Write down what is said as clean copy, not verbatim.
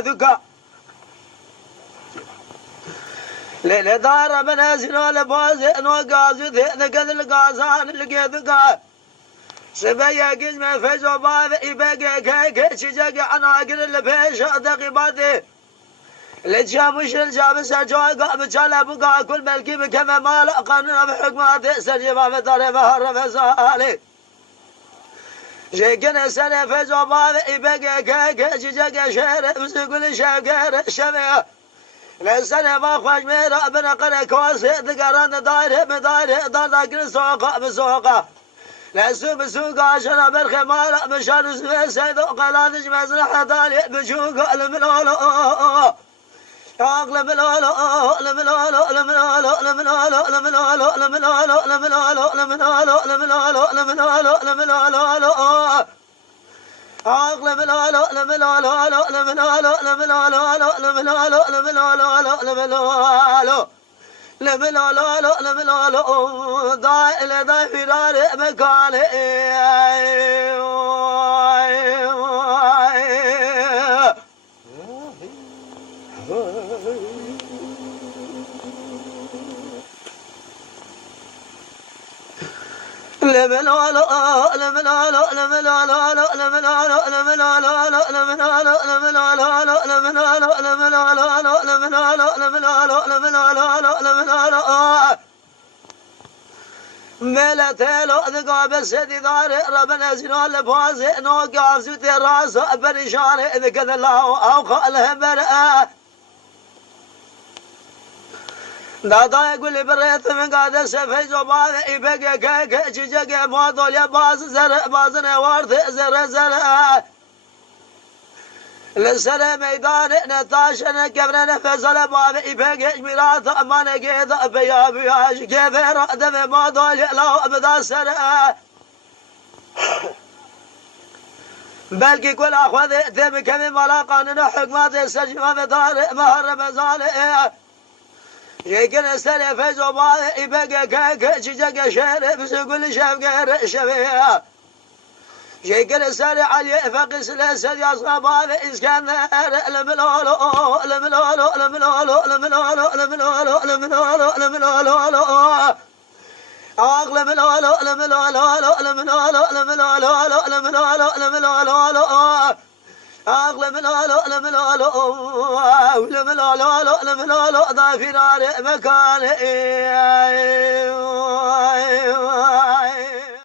ذكا ليلة دار بنازل لبازن وقازو ذكا القازان لقي ذكا سبيا قزمة فيزو باب إبقى كيك شجاق عناقل اللي بيش دقيباتي لتشامش الجاب سجوا قاب جال بقى كل ملكي بكما مال قانون بحكمات سجبا في طريق هرب سالي جيكنا سنة فيزو باب إبقى كيك شجاق شهر مسكول شاقر الشبيه لسنة ما خوش ميرا بنا قنا كواسي ذكران داير بداير دار سوقا بسوقا لسو بسوقا عشان بالخمار بشار سيد وقلادش مزرعة دالي بشوق الملولو أغلب الملولو الملولو الملولو الملولو الملولو الملولو الملولو الملولو الملولو الملولو الملولو أغلب الملولو الملولو الملولو الملولو الملولو الملولو الملولو لملولو لملولو ضايل ضاي فرار مكاني لملولو لملولو لملولو لملولو لملولو لملولو لملولو لملولو لملولو لملولو لملولو لملولو لملولو ملتلو ذقاب سيدي دار ربنا زنال بوازي نوقع زوتي راس برشاري ذكذ الله أو خاله برأة دادا يقول لي بريت من قادة سفيز وبعض يبقى كيك جيجاق موضول يباز زرع بازن وارث زرع زرع لسنة ميدان نتاشن كبرنا فزل باب يبقى جميرات أمان قيد بيا بياش كيف رأدم موضول يلاو أبدا سرع بلكي كل أخوذ ثم كم ملاقان حكمات السجمة بدار مهر مزالئ يمكن استلف زباله يبقى كيك شجاق شهر بس كل شاف غير شبيه يمكن استلف علي فقس الاسد يا صباله اسكندر الملولو الملولو الملولو الملولو الملولو الملولو الملولو اغلى ملولو الملولو الملولو الملولو الملولو الملولو أغلى ملولو لملولو لملولو لملولو ضافي نار مكاني